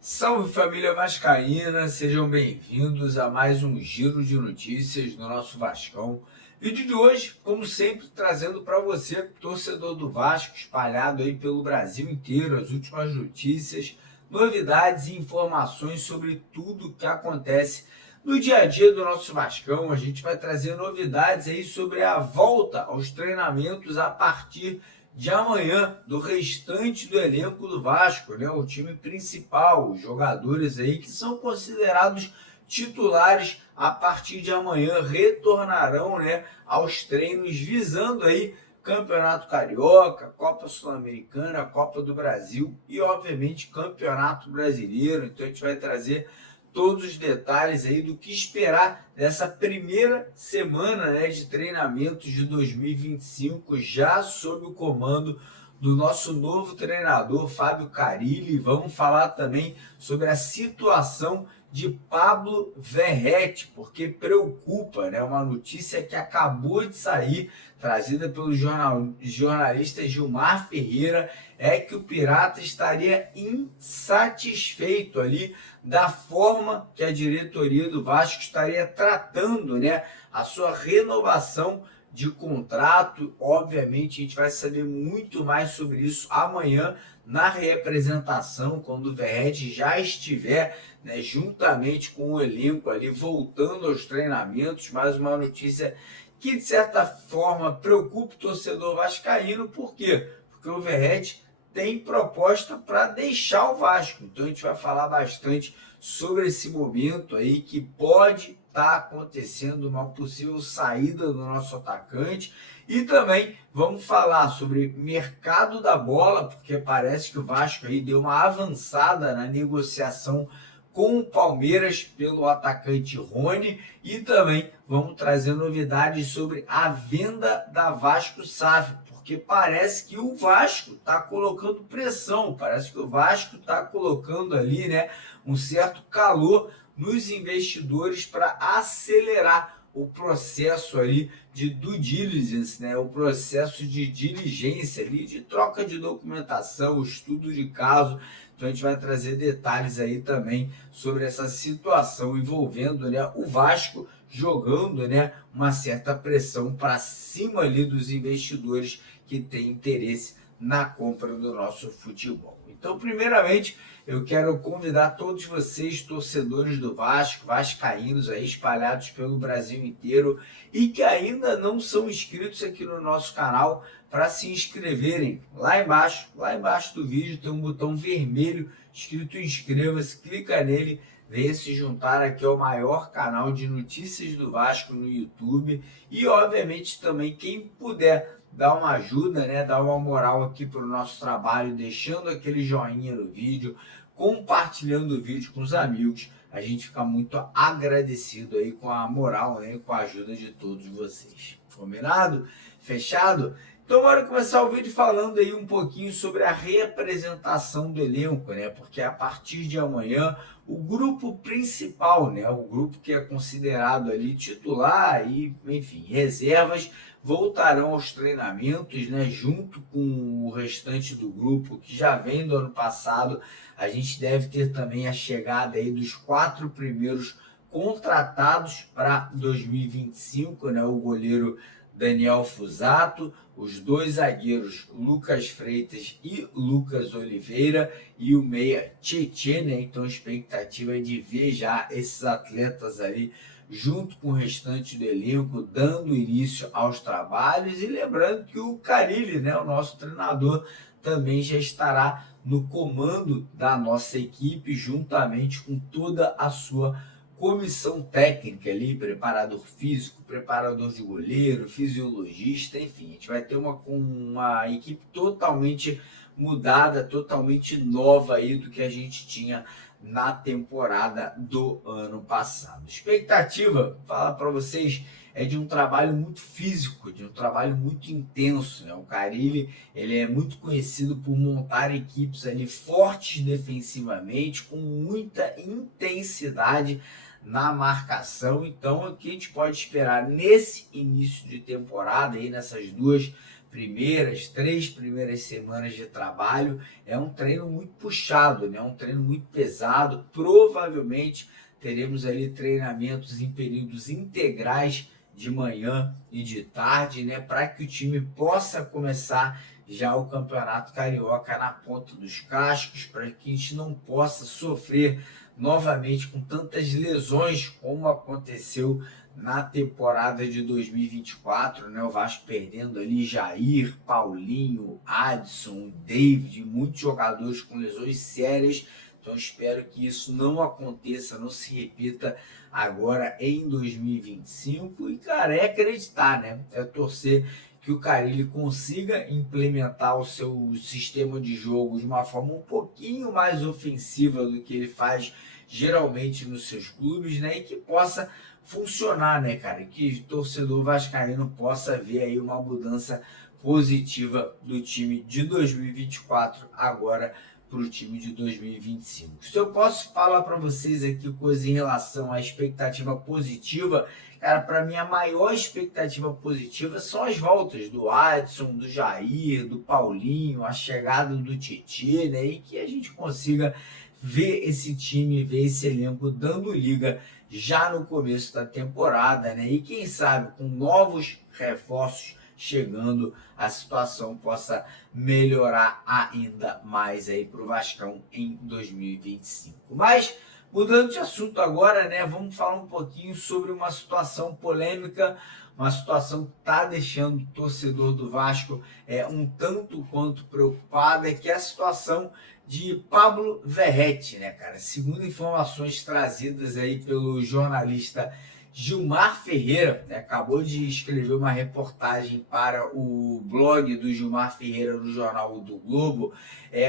Salve família vascaína, sejam bem-vindos a mais um giro de notícias do nosso Vascão. Vídeo de hoje, como sempre, trazendo para você, torcedor do Vasco, espalhado aí pelo Brasil inteiro, as últimas notícias, novidades e informações sobre tudo que acontece no dia a dia do nosso Vascão. A gente vai trazer novidades aí sobre a volta aos treinamentos a partir de amanhã do restante do elenco do Vasco, né? O time principal, os jogadores aí que são considerados titulares a partir de amanhã retornarão, né, aos treinos visando aí Campeonato Carioca, Copa Sul-Americana, Copa do Brasil e obviamente Campeonato Brasileiro. Então a gente vai trazer todos os detalhes aí do que esperar dessa primeira semana, né, de treinamentos de 2025, já sob o comando do nosso novo treinador, Fábio Carille. Vamos falar também sobre a situação de Pablo Verratti, porque preocupa, né? Uma notícia que acabou de sair, trazida pelo jornalista Gilmar Ferreira, é que o Pirata estaria insatisfeito ali da forma que a diretoria do Vasco estaria tratando, né, a sua renovação de contrato. Obviamente a gente vai saber muito mais sobre isso amanhã na reapresentação, quando o Verratti já estiver, né, juntamente com o elenco ali voltando aos treinamentos. Mais uma notícia que de certa forma preocupa o torcedor vascaíno. Por quê? Porque o Verratti tem proposta para deixar o Vasco. Então a gente vai falar bastante sobre esse momento aí que pode estar acontecendo, uma possível saída do nosso atacante. E também vamos falar sobre mercado da bola, porque parece que o Vasco aí deu uma avançada na negociação com o Palmeiras pelo atacante Rony. E também vamos trazer novidades sobre a venda da Vasco SAF, porque parece que o Vasco está colocando pressão, parece que o Vasco está colocando ali, né, um certo calor nos investidores para acelerar o processo ali de due diligence, né, o processo de diligência ali, de troca de documentação, estudo de caso. Então a gente vai trazer detalhes aí também sobre essa situação envolvendo, né, o Vasco jogando, né, uma certa pressão para cima ali dos investidores que têm interesse na compra do nosso futebol. Então, primeiramente, eu quero convidar todos vocês, torcedores do Vasco, vascaínos aí espalhados pelo Brasil inteiro e que ainda não são inscritos aqui no nosso canal, para se inscreverem. Lá embaixo do vídeo tem um botão vermelho escrito inscreva-se, clica nele, venha se juntar aqui ao maior canal de notícias do Vasco no YouTube. E obviamente também quem puder dar uma ajuda, né, dar uma moral aqui para o nosso trabalho, deixando aquele joinha no vídeo, compartilhando o vídeo com os amigos, a gente fica muito agradecido aí com a moral, né, com a ajuda de todos vocês. Combinado? Fechado? Então bora começar o vídeo falando aí um pouquinho sobre a reapresentação do elenco, né? Porque a partir de amanhã o grupo principal, né, o grupo que é considerado ali titular e, enfim, reservas, voltarão aos treinamentos, né, junto com o restante do grupo que já vem do ano passado. A gente deve ter também a chegada aí dos 4 primeiros contratados para 2025, né, o goleiro Daniel Fusato, os 2 zagueiros Lucas Freitas e Lucas Oliveira e o meia Tietê, né? Então a expectativa é de ver já esses atletas ali junto com o restante do elenco, dando início aos trabalhos. E lembrando que o Carille, né, o nosso treinador, também já estará no comando da nossa equipe, juntamente com toda a sua comissão técnica ali, preparador físico, preparador de goleiro, fisiologista, enfim, a gente vai ter uma equipe totalmente mudada, totalmente nova aí do que a gente tinha na temporada do ano passado. Expectativa, falar para vocês, é de um trabalho muito físico, de um trabalho muito intenso, né? O Carille, ele é muito conhecido por montar equipes ali fortes defensivamente, com muita intensidade na marcação. Então, o que a gente pode esperar nesse início de temporada, aí nessas três primeiras semanas de trabalho, é um treino muito puxado, né? Um treino muito pesado. Provavelmente teremos ali treinamentos em períodos integrais de manhã e de tarde, né? Para que o time possa começar já o Campeonato Carioca na ponta dos cascos, para que a gente não possa sofrer novamente com tantas lesões como aconteceu na temporada de 2024, né? O Vasco perdendo ali Jair, Paulinho, Adson, David, muitos jogadores com lesões sérias. Então espero que isso não aconteça, não se repita agora em 2025. E, cara, é acreditar, né? É torcer que o Carille consiga implementar o seu sistema de jogo de uma forma um pouquinho mais ofensiva do que ele faz geralmente nos seus clubes, né? E que possa funcionar, né, cara? Que o torcedor vascaíno possa ver aí uma mudança positiva do time de 2024 agora para o time de 2025. Se eu posso falar para vocês aqui coisas em relação à expectativa positiva, cara, para mim a maior expectativa positiva são as voltas do Adson, do Jair, do Paulinho, a chegada do Tietê, né? E que a gente consiga ver esse time, ver esse elenco dando liga já no começo da temporada, né? E quem sabe com novos reforços chegando, a situação possa melhorar ainda mais aí para o Vascão em 2025. Mas, mudando de assunto agora, né? Vamos falar um pouquinho sobre uma situação polêmica, uma situação que está deixando o torcedor do Vasco um tanto quanto preocupado, que é a situação de Pablo Verratti, né, cara? Segundo informações trazidas aí pelo jornalista Gilmar Ferreira, né, acabou de escrever uma reportagem para o blog do Gilmar Ferreira no Jornal do Globo.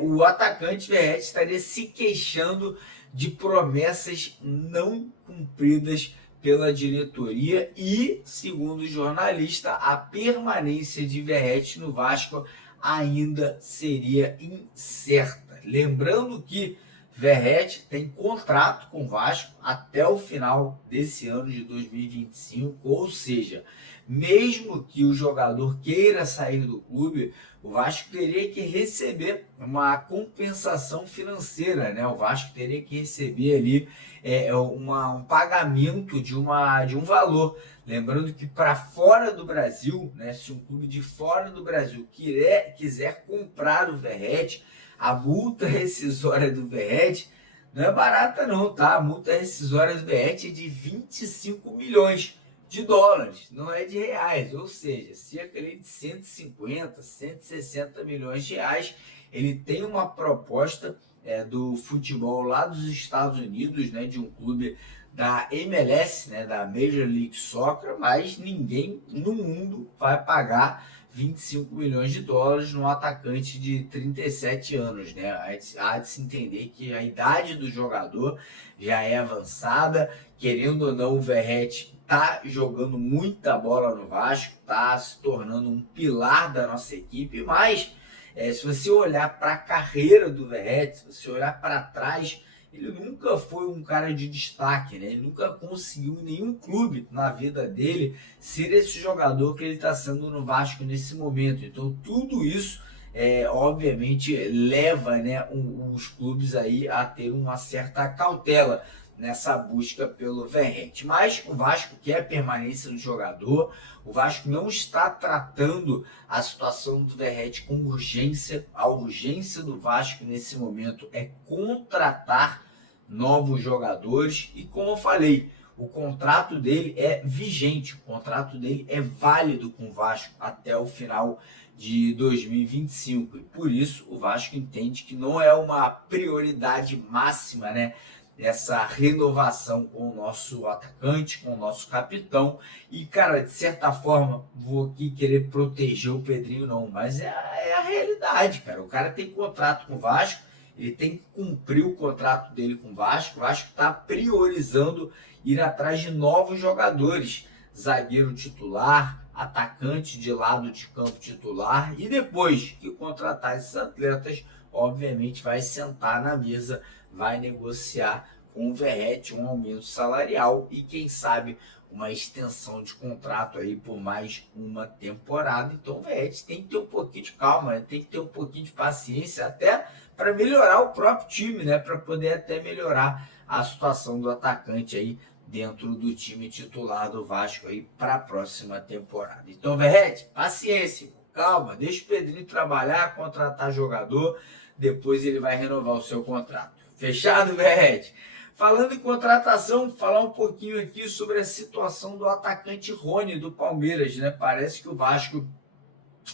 O atacante Verratti estaria se queixando de promessas não cumpridas pela diretoria e, segundo o jornalista, a permanência de Verratti no Vasco ainda seria incerta. Lembrando que Verratti tem contrato com o Vasco até o final desse ano de 2025, ou seja, mesmo que o jogador queira sair do clube, o Vasco teria que receber uma compensação financeira, né? O Vasco teria que receber ali um pagamento de um valor. Lembrando que para fora do Brasil, né, se um clube de fora do Brasil quiser comprar o Verratti, a multa rescisória do Verratti não é barata não, tá? A multa rescisória do Verratti é de 25 milhões de dólares, não é de reais, ou seja, cerca de 150, 160 milhões de reais. Ele tem uma proposta do futebol lá dos Estados Unidos, né, de um clube da MLS, né, da Major League Soccer, mas ninguém no mundo vai pagar 25 milhões de dólares num atacante de 37 anos, né? Há de se entender que a idade do jogador já é avançada, querendo ou não, o Verratti tá jogando muita bola no Vasco, tá se tornando um pilar da nossa equipe, mas se você olhar para a carreira do Verratti, se você olhar para trás, ele nunca foi um cara de destaque, né? Ele nunca conseguiu em nenhum clube na vida dele ser esse jogador que ele está sendo no Vasco nesse momento. Então tudo isso obviamente leva, né, os clubes aí a ter uma certa cautela nessa busca pelo Verratti. Mas o Vasco quer a permanência do jogador, o Vasco não está tratando a situação do Verratti com urgência. A urgência do Vasco nesse momento é contratar novos jogadores e, como eu falei, o contrato dele é vigente, o contrato dele é válido com o Vasco até o final de 2025 e por isso o Vasco entende que não é uma prioridade máxima, né, essa renovação com o nosso atacante, com o nosso capitão. E, cara, de certa forma, vou aqui querer proteger o Pedrinho não, mas é a realidade, cara. O cara tem contrato com o Vasco, ele tem que cumprir o contrato dele com o Vasco está priorizando ir atrás de novos jogadores, zagueiro titular, atacante de lado de campo titular, e depois que contratar esses atletas, obviamente vai sentar na mesa, vai negociar com o Verratti um aumento salarial e quem sabe uma extensão de contrato aí por mais uma temporada. Então o Verratti tem que ter um pouquinho de calma, tem que ter um pouquinho de paciência até para melhorar o próprio time, né? Para poder até melhorar a situação do atacante aí dentro do time titular do Vasco aí para a próxima temporada. Então, Verratti, paciência, calma, deixa o Pedrinho trabalhar, contratar jogador, depois ele vai renovar o seu contrato. Fechado, Verratti? Falando em contratação, falar um pouquinho aqui sobre a situação do atacante Rony do Palmeiras, né? Parece que o Vasco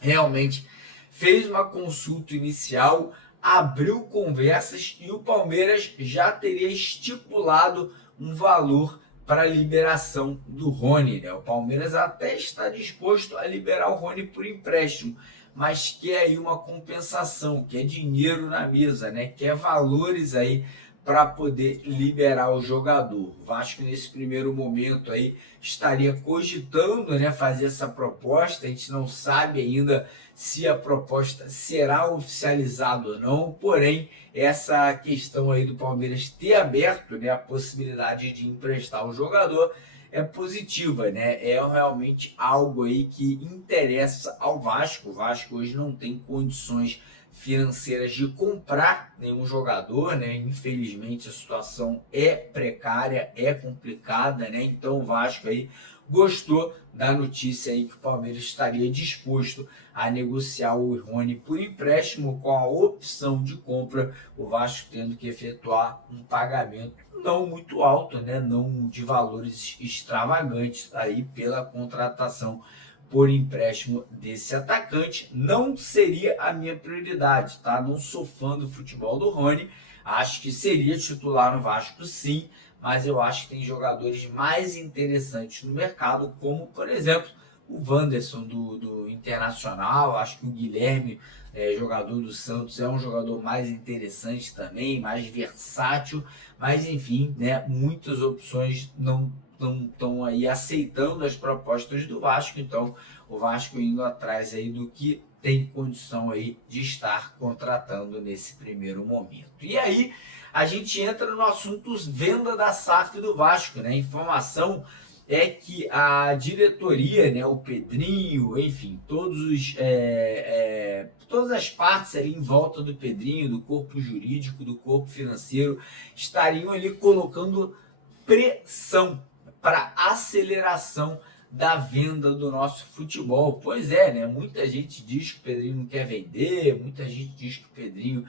realmente fez uma consulta inicial, abriu conversas e o Palmeiras já teria estipulado um valor para a liberação do Rony, né? O Palmeiras até está disposto a liberar o Rony por empréstimo, mas quer aí uma compensação, quer dinheiro na mesa, né? Quer valores aí para poder liberar o jogador. O Vasco nesse primeiro momento aí estaria cogitando, né, fazer essa proposta. A gente não sabe ainda se a proposta será oficializada ou não, porém essa questão aí do Palmeiras ter aberto, né, a possibilidade de emprestar o jogador é positiva, né? É realmente algo aí que interessa ao Vasco. O Vasco hoje não tem condições financeiras de comprar nenhum jogador, né? Infelizmente a situação é precária, é complicada, né? Então o Vasco aí gostou da notícia aí que o Palmeiras estaria disposto a negociar o Rony por empréstimo com a opção de compra, o Vasco tendo que efetuar um pagamento não muito alto, né? Não de valores extravagantes aí pela contratação por empréstimo desse atacante. Não seria a minha prioridade, tá? Não sou fã do futebol do Rony, acho que seria titular no Vasco sim, mas eu acho que tem jogadores mais interessantes no mercado, como por exemplo o Wanderson do Internacional. Acho que o Guilherme, jogador do Santos, é um jogador mais interessante também, mais versátil, mas enfim, né, muitas opções não estão aí aceitando as propostas do Vasco, então o Vasco indo atrás aí do que tem condição aí de estar contratando nesse primeiro momento. E aí a gente entra no assunto venda da SAF do Vasco, né? Informação é que a diretoria, né, o Pedrinho, enfim, todas as partes ali em volta do Pedrinho, do corpo jurídico, do corpo financeiro, estariam ali colocando pressão para aceleração da venda do nosso futebol. Pois é, né? Muita gente diz que o Pedrinho não quer vender, muita gente diz que o Pedrinho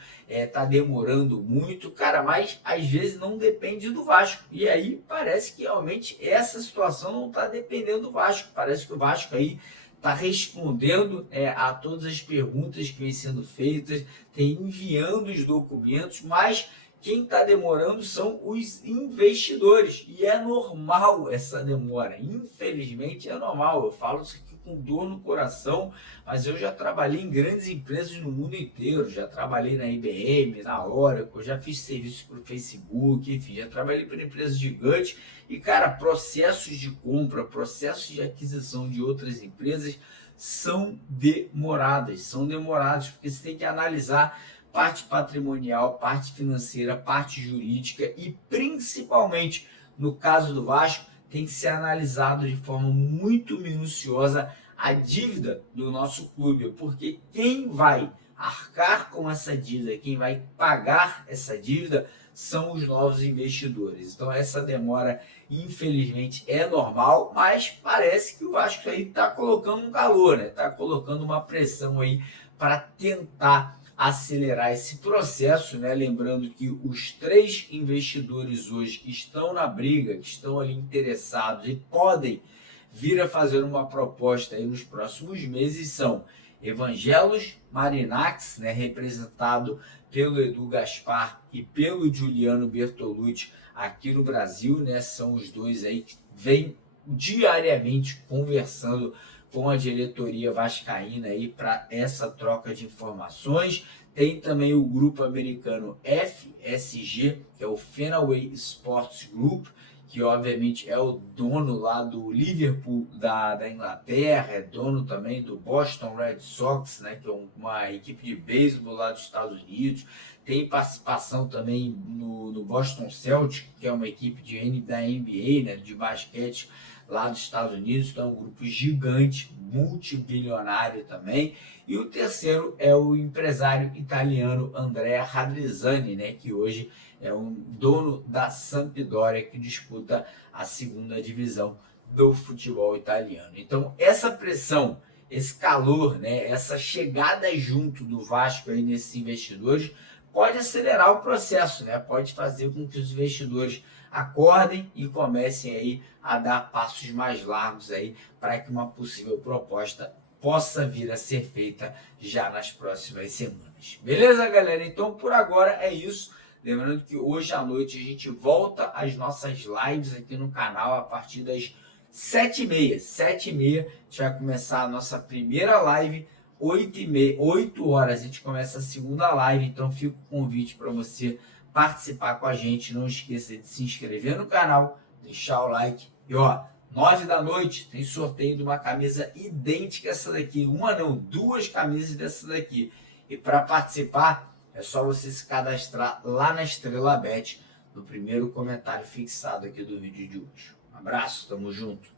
tá demorando muito, cara, mas às vezes não depende do Vasco. E aí parece que realmente essa situação não está dependendo do Vasco. Parece que o Vasco aí está respondendo a todas as perguntas que vêm sendo feitas, tem enviando os documentos, mas quem está demorando são os investidores. E é normal essa demora. Infelizmente é normal. Eu falo isso aqui com dor no coração, mas eu já trabalhei em grandes empresas no mundo inteiro. Já trabalhei na IBM, na Oracle, já fiz serviço para o Facebook, enfim, já trabalhei para empresas gigantes. E, cara, processos de compra, processos de aquisição de outras empresas são demorados, porque você tem que analisar parte patrimonial, parte financeira, parte jurídica e principalmente no caso do Vasco tem que ser analisado de forma muito minuciosa a dívida do nosso clube, porque quem vai arcar com essa dívida, quem vai pagar essa dívida são os novos investidores. Então essa demora infelizmente é normal, mas parece que o Vasco aí está colocando um calor, né? Está colocando uma pressão aí para tentar acelerar esse processo, né? Lembrando que os 3 investidores hoje que estão na briga, que estão ali interessados e podem vir a fazer uma proposta aí nos próximos meses são Evangelos Marinax, né, representado pelo Edu Gaspar e pelo Juliano Bertolucci aqui no Brasil, né? São os dois aí que vêm diariamente conversando com a diretoria vascaína aí para essa troca de informações. Tem também o grupo americano FSG, que é o Fenway Sports Group, que obviamente é o dono lá do Liverpool da Inglaterra, é dono também do Boston Red Sox, né, que é uma equipe de beisebol lá dos Estados Unidos, tem participação também no Boston Celtics, que é uma equipe da NBA, né, de basquete lá dos Estados Unidos, então é um grupo gigante, multibilionário também. E o terceiro é o empresário italiano Andrea Radrizzani, né, que hoje é um dono da Sampdoria, que disputa a segunda divisão do futebol italiano. Então, essa pressão, esse calor, né, essa chegada junto do Vasco aí nesses investidores, pode acelerar o processo, né? Pode fazer com que os investidores acordem e comecem aí a dar passos mais largos aí para que uma possível proposta possa vir a ser feita já nas próximas semanas. Beleza, galera? Então, por agora é isso. Lembrando que hoje à noite a gente volta às nossas lives aqui no canal a partir das 7h30. 7h30 a gente vai começar a nossa primeira live. 8 horas a gente começa a segunda live, então fica o convite para você participar com a gente. Não esqueça de se inscrever no canal, deixar o like e 9 da noite tem sorteio de uma camisa idêntica a essa daqui, uma não, 2 camisas dessa daqui. E para participar é só você se cadastrar lá na Estrela Bet, no primeiro comentário fixado aqui do vídeo de hoje. Um abraço, tamo junto.